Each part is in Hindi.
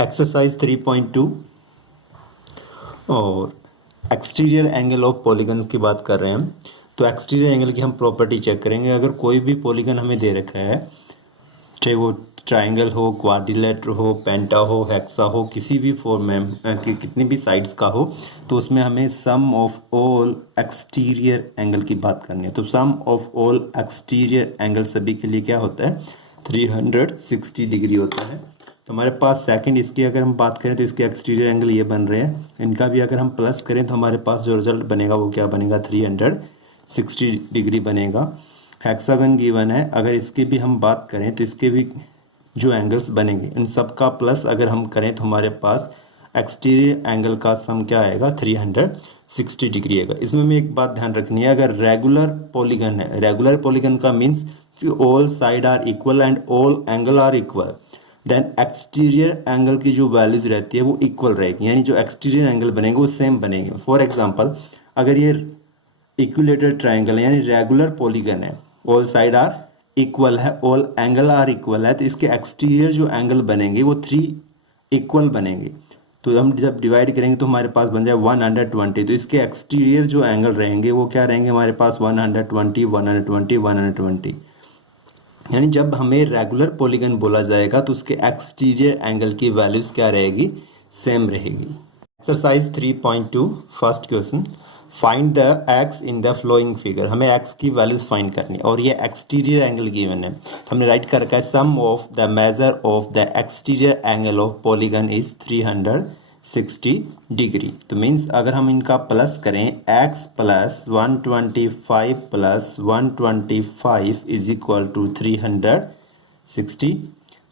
एक्सरसाइज 3.2 और एक्सटीरियर एंगल ऑफ पॉलीगन की बात कर रहे हैं हम। तो एक्सटीरियर एंगल की हम प्रॉपर्टी चेक करेंगे। अगर कोई भी पॉलीगन हमें दे रखा है, चाहे वो ट्रायंगल हो, क्वाड्रिलेटरल हो, पेंटा हो, हेक्सा हो, किसी भी फॉर्म में कितनी भी साइड्स का हो, तो उसमें हमें सम ऑफ ऑल एक्सटीरियर एंगल की बात करनी है। तो sum of all exterior angle सभी के लिए क्या होता है? 360 डिग्री होता है। तो हमारे पास सेकंड इसकी अगर हम बात करें तो इसके एक्सटीरियर एंगल ये बन रहे हैं। इनका भी अगर हम प्लस करें तो हमारे पास जो रिजल्ट बनेगा वो क्या बनेगा? 360 डिग्री बनेगा। हेक्सागन गिवन है, अगर इसकी भी हम बात करें तो इसके भी जो एंगल्स बनेंगे इन सब का प्लस अगर हम करें तो हमारे पास एक्सटीरियर एंगल का सम क्या आएगा? 360 डिग्री आएगा। इसमें हमें एक बात ध्यान रखनी है, अगर रेगुलर पॉलीगन है, रेगुलर पॉलीगन का means all side are equal and all angle are equal, then exterior angle की जो वैल्यूज रहती है वो इक्वल रहेगी, यानी जो एक्सटीरियर एंगल बनेंगे वो सेम बनेंगे। फॉर एग्जांपल, अगर ये इक्विलेटरल ट्रायंगल है यानी रेगुलर पॉलीगन है, ऑल साइड आर इक्वल है, ऑल एंगल आर इक्वल है, तो इसके एक्सटीरियर जो एंगल बनेंगे वो 3 इक्वल बनेंगे। तो हम जब डिवाइड करेंगे तो हमारे पास बन जाए 120। तो इसके एक्सटीरियर जो एंगल रहेंगे वो क्या रहेंगे हमारे पास? 120, 120, 120। यानी जब हमें रेगुलर पॉलीगन बोला जाएगा तो उसके एक्सटीरियर एंगल की वैल्यूज क्या रहेगी? सेम रहेगी। Exercise 3.2 first question, find the x in the flowing figure. हमें एक्स की वैल्यूज फाइंड करनी है और ये एक्सटीरियर एंगल गिवन है। तो हमने राइट कर रखा है sum of the measure of the exterior angle of polygon is 360 degree. तो मीन्स अगर हम इनका प्लस करें, x plus 125 plus 125 is equal to 360।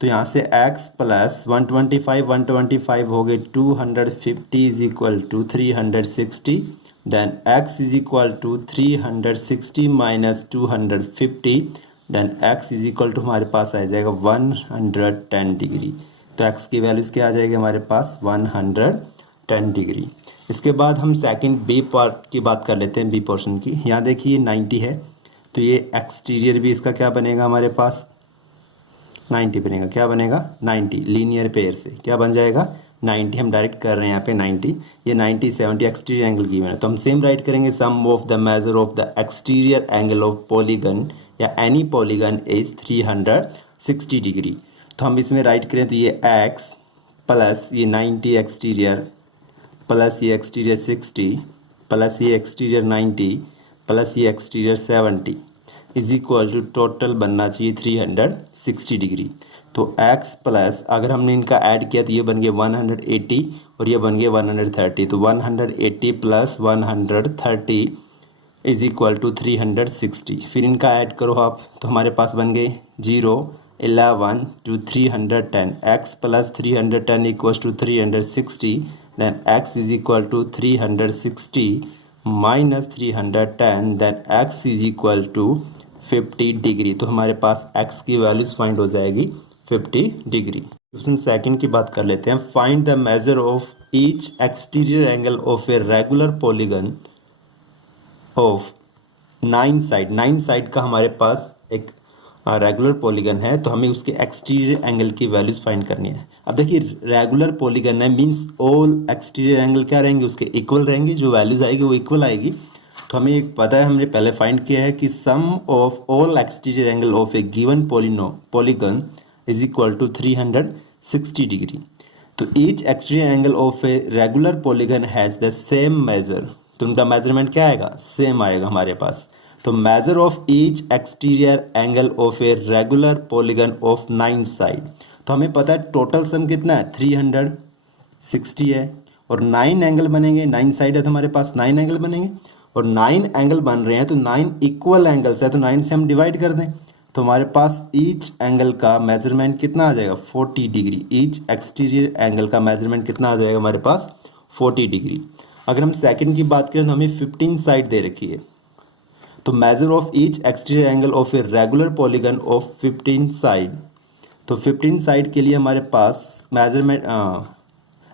तो यहाँ से x प्लस 125 हो गए 250 is equal to 360। Then x is equal to 360 minus 250, then x is equal to हमारे पास आ जाएगा 110 डिग्री। तो x की वैल्यूज क्या आ जाएगी हमारे पास? 110 डिग्री। इसके बाद हम सेकंड बी पार्ट की बात कर लेते हैं, बी पोर्शन की। यहाँ देखिए 90 है, तो ये एक्सटीरियर भी इसका क्या बनेगा हमारे पास? 90 बनेगा। क्या बनेगा? 90 लीनियर पेयर से क्या बन जाएगा? 90 हम डायरेक्ट कर रहे हैं यहाँ पे 90। ये 90 70 एक्सटीरियर एंगल गिवन है, तो हम सेम राइट करेंगे sum of the measure of the exterior angle of polygon या एनी पॉलीगन इज 360 डिग्री। तो हम इसमें राइट करें तो ये x प्लस ये 90 एक्सटीरियर प्लस ये एक्सटीरियर 60 प्लस ये एक्सटीरियर 90 प्लस ये exterior 70 is equal to total बनना चाहिए 360 डिग्री। तो x प्लस अगर हमने इनका ऐड किया तो ये बन गया 180 और ये बन गया 130। तो 180 प्लस 130 इज इक्वल टू 360। फिर इनका ऐड करो आप तो हमारे पास बन गए 0, 11 to 310, x plus 310 equals to 360, then x is equal to 360 minus 310, then x is equal to 50 degree. तो हमारे पास x की वैल्यूज फाइंड हो जाएगी 50 डिग्री। क्वेश्चन सेकंड की बात कर लेते हैं, find the measure of each exterior angle of a regular polygon of 9 side. 9 side का हमारे पास एक रेगुलर पॉलीगन है, तो हमें उसके एक्सटीरियर एंगल की वैल्यूज फाइंड करनी है। अब देखिए रेगुलर पॉलीगन है मींस ऑल एक्सटीरियर एंगल क्या रहेंगे? उसके इक्वल रहेंगे, जो वैल्यूज आएगी वो इक्वल आएगी। तो हमें एक पता है, हमने पहले फाइंड किया है कि sum of all exterior angle of a given polygon is equal to 360 degree. तो each exterior angle of a regular polygon has the same measure. तो उनका मेजरमेंट क्या आएगा? सेम आएगा हमारे पास। तो major of each exterior angle of a regular polygon of 9 side. तो हमें पता है टोटल सम कितना है? 360 है और 9 एंगल बनेंगे। 9 साइड है तो हमारे पास 9 एंगल बनेंगे और 9 एंगल बन रहे हैं तो 9 इक्वल एंगल्स है, तो 9 से हम डिवाइड कर दें तो हमारे पास ईच एंगल का मेजरमेंट कितना आ जाएगा? 40 डिग्री। ईच एक्सटीरियर एंगल का मेजरमेंट कितना आ जाएगा हमारे पास? 40 डिग्री। अगर हम सेकंड की बात करें तो हमें 15 साइड दे रखी है, तो major of each exterior angle of a regular polygon of 15 side. तो 15 साइड के लिए हमारे पास मेजरमेंट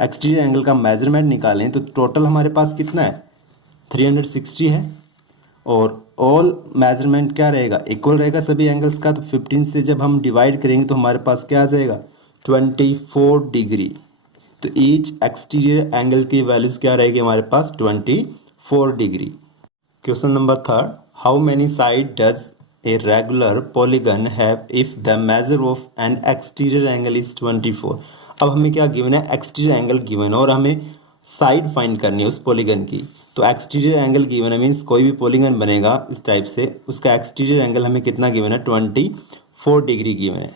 एक्सटीरियर एंगल का मेजरमेंट निकालें तो टोटल हमारे पास कितना है? 360 है और ऑल मेजरमेंट क्या रहेगा? इक्वल रहेगा सभी एंगल्स का। तो 15 से जब हम डिवाइड करेंगे तो हमारे पास क्या आ जाएगा? 24 डिग्री। तो ईच एक्सटीरियर एंगल की वैल्यूज क्या रहेगी हमारे पास 24 degree. Question number 3, how many side does a regular polygon have if the measure of N exterior angle is 24। अब हमें क्या गिवन है, एक्सटीरियर एंगल गिवन है और हमें साइड फाइंड करनी है उस पॉलीगन की। तो एक्सटीरियर एंगल गिवन है मीन्स कोई भी पॉलीगन बनेगा इस टाइप से, उसका एक्सटीरियर एंगल हमें कितना गिवन है 24 डिग्री गिवन है।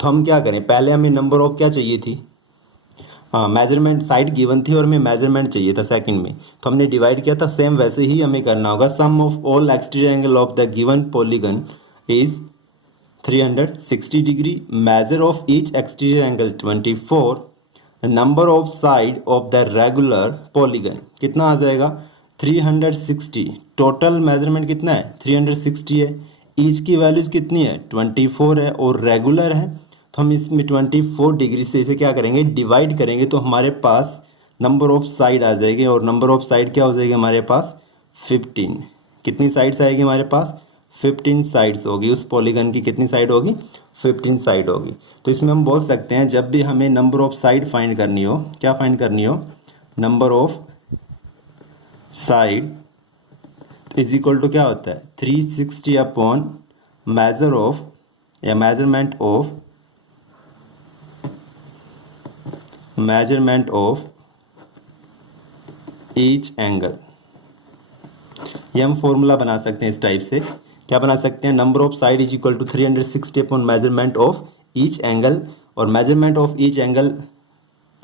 तो हम क्या करें, पहले हमें नंबर ऑफ क्या चाहिए थी, हाँ मेजरमेंट साइड गिवन थी और हमें मेजरमेंट चाहिए था सेकंड में, तो हमने डिवाइड किया था। सेम वैसे ही हमें करना होगा, sum of all exterior angle of the given polygon is 360 degree, measure of each exterior angle 24, number of side of the regular polygon कितना आ जाएगा 360, टोटल मेजरमेंट कितना है 360 है, ईच की वैल्यूज कितनी है 24 है और रेगुलर है। तो हम इसमें 24 डिग्री से इसे क्या करेंगे डिवाइड करेंगे, तो हमारे पास नंबर ऑफ साइड आ जाएगी और नंबर ऑफ साइड क्या हो जाएगी हमारे पास 15। कितनी साइड्स आएगी हमारे पास 15 साइड्स होगी, उस पॉलीगन की कितनी साइड होगी 15 साइड होगी। तो इसमें हम बोल सकते हैं जब भी हमें नंबर ऑफ साइड फाइंड करनी हो, क्या फाइंड करनी हो, number of side is equal to क्या होता है 360 अपॉन मेजर ऑफ या मेजरमेंट ऑफ ईच एंगल। ये हम फॉर्मूला बना सकते हैं इस टाइप से, क्या बना सकते हैं, number of side is equal to 360 upon measurement of each angle, और measurement of each angle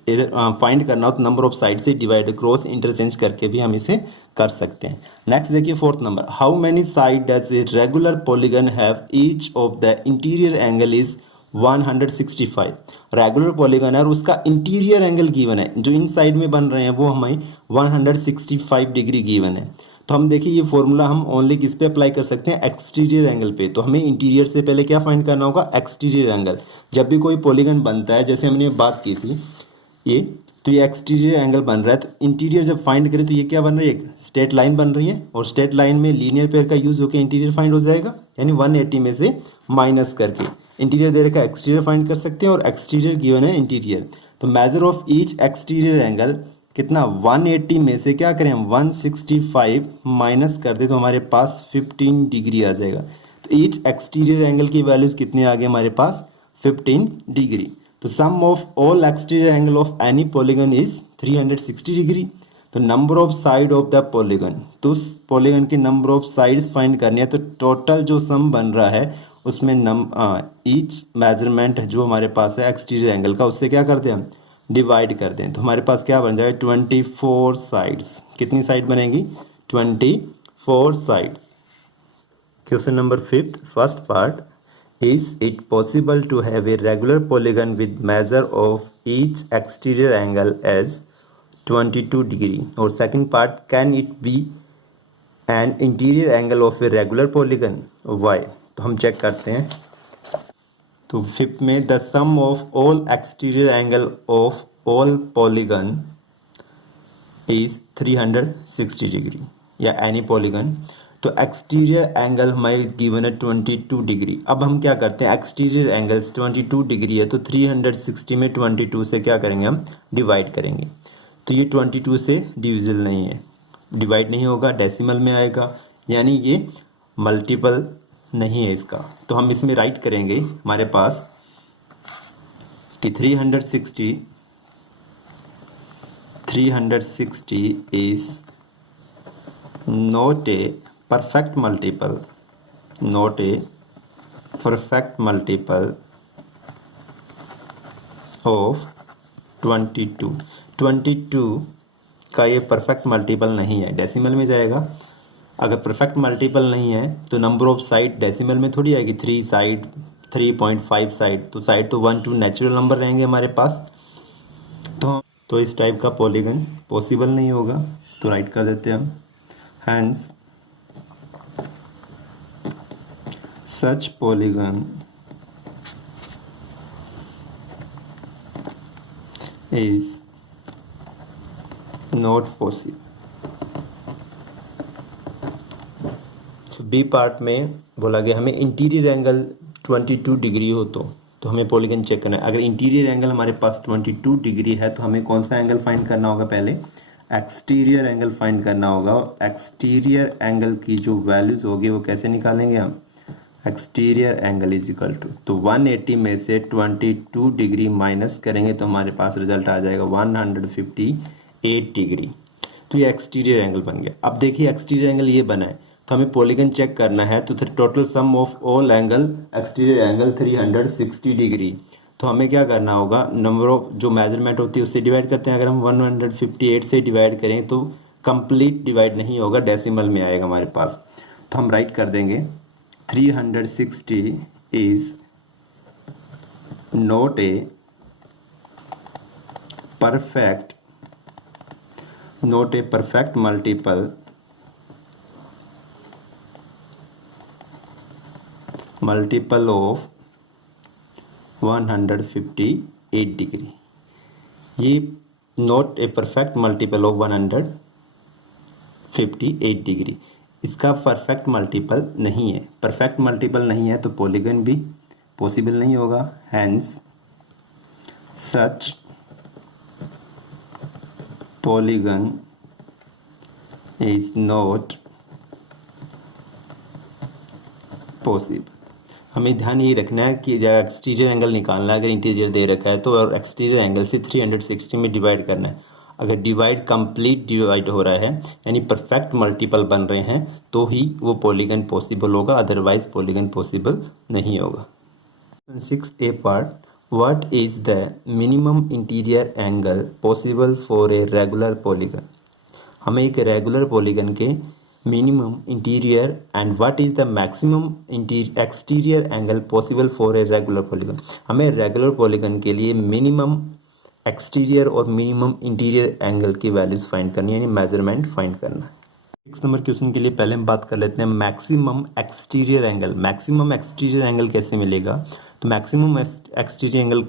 find करना हो तो नंबर ऑफ साइड से डिवाइड क्रॉस इंटरचेंज करके भी हम इसे कर सकते हैं। नेक्स्ट देखिए fourth number, how many side does a regular polygon have, each of the interior angle is 165। Regular polygon है और उसका इंटीरियर एंगल गिवन है, जो इन साइड में बन रहे हैं वो हमें 165 डिग्री गिवन है। तो हम देखिए ये फॉर्मूला हम ओनली किस पे अप्लाई कर सकते हैं, एक्सटीरियर एंगल पे। तो हमें इंटीरियर से पहले क्या फाइंड करना होगा, एक्सटीरियर एंगल। जब भी कोई पॉलीगन बनता है, जैसे हमने बात की थी ये, तो ये एक्सटीरियर एंगल बन रहा है, तो इंटीरियर जब फाइंड करें तो ये क्या बन रही है, स्ट्रेट लाइन बन रही है, और स्ट्रेट लाइन में लीनियर पेयर का यूज होकर इंटीरियर फाइंड हो जाएगा, यानी 180 में से माइनस करके इंटीरियर दे रखा है एक्सटीरियर फाइंड कर सकते हैं, और एक्सटीरियर गिवन है इंटीरियर। तो major of each exterior angle कितना 180 में से क्या करें हम 165 माइनस कर दे तो हमारे पास 15 डिग्री आ जाएगा। तो ईच एक्सटीरियर एंगल की वैल्यूज कितनी आ गई हमारे पास 15 डिग्री। तो sum of all exterior angle of any polygon is 360 degree. तो number of side of the polygon, तो उस पॉलीगन की नंबर ऑफ साइड्स फाइंड करनी है, तो टोटल जो सम बन रहा है उसमें ईच मेजरमेंट जो हमारे पास है एक्सटीरियर एंगल का, उससे क्या करते हैं हम डिवाइड कर दें, तो हमारे पास क्या बन जाएगा 24 साइड्स। कितनी साइड बनेगी 24 sides. Question number 5, first part, is it possible to have a regular polygon with measure of each exterior angle as 22 degree, और second part, can it be an interior angle of a regular polygon, why. तो हम चेक करते हैं। तो फिफ्थ में, the sum of all exterior angle of all polygon is 360 degree, या एनी पॉलीगन। तो एक्सटीरियर एंगल हमारे गिवन है 22 डिग्री। अब हम क्या करते हैं, एक्सटीरियर एंगल्स 22 डिग्री है, तो 360 में 22 से क्या करेंगे हम डिवाइड करेंगे। तो ये 22 से डिविजिबल नहीं है, डिवाइड नहीं होगा, डेसिमल में आएगा, यानी ये मल्टीपल नहीं है इसका। तो हम इसमें राइट करेंगे हमारे पास कि 360 is not a perfect multiple, not a perfect multiple of 22 का ये परफेक्ट मल्टीपल नहीं है, डेसिमल में जाएगा। अगर परफेक्ट मल्टीपल नहीं है तो नंबर ऑफ साइड डेसिमल में थोड़ी आएगी, 3 साइड 3.5 साइड, तो साइड तो 1 2 नेचुरल नंबर रहेंगे हमारे पास। तो इस टाइप का पॉलीगन पॉसिबल नहीं होगा, तो राइट कर देते हैं हम, hence such polygon is not possible. तो बी पार्ट में बोला गया हमें इंटीरियर एंगल 22 डिग्री हो तो तो हमें पॉलीगन चेक करना है। अगर इंटीरियर एंगल हमारे पास 22 डिग्री है तो हमें कौन सा एंगल फाइंड करना होगा, पहले एक्सटीरियर एंगल फाइंड करना होगा। एक्सटीरियर एंगल की जो वैल्यूज होगी वो कैसे निकालेंगे हम, exterior angle is equal to, तो 180 में से 22 डिग्री माइनस करेंगे तो हमारे पास रिजल्ट आ जाएगा 158 डिग्री। तो ये एक्सटीरियर एंगल बन गया। अब देखिए एक्सटीरियर एंगल ये बना है तो हमें पॉलीगन चेक करना है, तो total sum of all angle exterior angle 360 degree. तो हमें क्या करना होगा, नंबर ऑफ जो मेजरमेंट होती है उससे डिवाइड करते हैं। अगर हम 158 से डिवाइड करें तो कंप्लीट डिवाइड नहीं होगा, डेसिमल में आएगा हमारे पास। तो हम राइट कर देंगे 360 is not a perfect multiple of 158 degree. ये not a perfect multiple of 158 degree, इसका परफेक्ट मल्टीपल नहीं है। परफेक्ट मल्टीपल नहीं है तो पॉलीगन भी पॉसिबल नहीं होगा। Hence such polygon is not possible. हमें ध्यान ये रखना है कि जब एक्सटीरियर एंगल निकालना है, अगर इंटीरियर दे रखा है तो और एक्सटीरियर एंगल से 360 में डिवाइड करना है। अगर डिवाइड कंप्लीट डिवाइड हो रहा है यानी परफेक्ट मल्टीपल बन रहे हैं तो ही वो पॉलीगन पॉसिबल होगा, अदरवाइज पॉलीगन पॉसिबल नहीं होगा। 6A part, what is the minimum interior angle possible for a regular polygon. हमें एक रेगुलर पॉलीगन के minimum interior and what is the maximum exterior angle possible for a regular polygon. हमें रेगुलर पॉलीगन के लिए मिनिमम एक्सटीरियर और मिनिमम इंटीरियर एंगल की वैल्यूज फाइंड करनी है, यानी मेजरमेंट फाइंड करना है। 6 नंबर क्वेश्चन के लिए पहले हम बात कर लेते हैं maximum exterior angle. Maximum exterior angle कैसे मिलेगा, तो मैक्सिमम एक्सटीरियर एंगल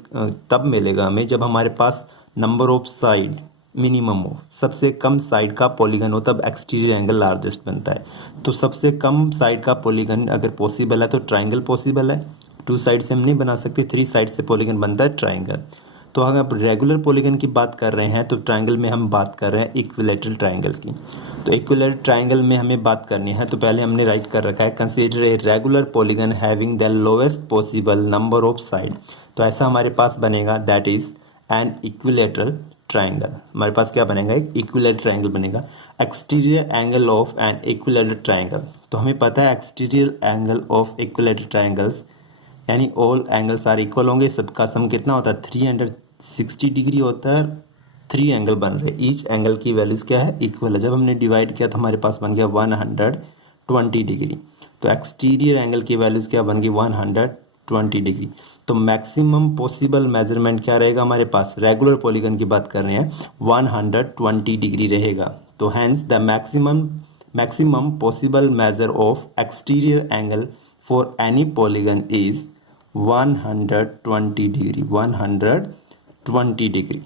तब मिलेगा हमें जब हमारे पास नंबर ऑफ साइड मिनिमम हो, सबसे कम साइड का पॉलीगन हो, तब एक्सटीरियर एंगल लार्जेस्ट बनता है। तो सबसे कम साइड का पॉलीगन अगर पॉसिबल है तो ट्राइंगल पॉसिबल है। 2 साइड से हम नहीं बना सकते, 3 साइड से पॉलीगन बनता है ट्राइंगल। तो अगर आप रेगुलर पॉलीगन की बात कर रहे हैं तो ट्राइंगल में हम बात कर रहे हैं इक्विलैटरल ट्राइंगल की। तो इक्विलैटरल ट्राइंगल में हमें बात करनी है तो पहले हमने राइट कर रखा है consider a regular polygon having the lowest possible number of side. तो ऐसा हमारे पास बनेगा, that is an equilateral triangle. हमारे पास क्या बनेगा, एक इक्विलैटरल ट्राइंगल बनेगा। Exterior angle of an equilateral triangle, तो हमें पता है exterior angle of equilateral triangles यानी ऑल एंगल्स आर इक्वल होंगे, सबका सम कितना होता है 360 डिग्री होता है। 3 एंगल बन रहे, ईच एंगल की वैल्यूज क्या है, इक्वल है। जब हमने डिवाइड किया तो हमारे पास बन गया 120 डिग्री। तो एक्सटीरियर एंगल की वैल्यूज क्या बन गई 120 डिग्री। तो मैक्सिमम पॉसिबल मेजरमेंट क्या रहेगा हमारे पास, रेगुलर पॉलीगन की बात कर रहे हैं, 120 डिग्री रहेगा। तो hence the maximum possible measure of exterior angle for any polygon is 120 degree, 120 degree.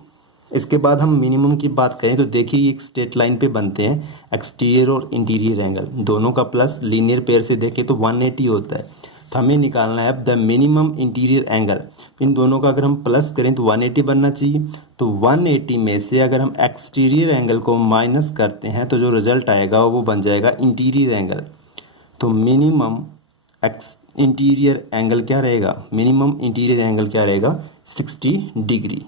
इसके बाद हम मिनिमम की बात करें तो देखिए एक स्ट्रेट लाइन पे बनते हैं एक्सटीरियर और इंटीरियर एंगल, दोनों का प्लस लीनियर पेयर से देखें तो 180 होता है। तो हमें निकालना है द मिनिमम इंटीरियर एंगल। इन दोनों का अगर हम प्लस करें तो 180 बनना चाहिए। तो 180 में से अगर हम एक्सटीरियर एंगल को माइनस करते हैं तो जो रिजल्ट आएगा वो बन जाएगा इंटीरियर एंगल। तो मिनिमम इंटीरियर एंगल क्या रहेगा, मिनिमम इंटीरियर एंगल क्या रहेगा 60 डिग्री।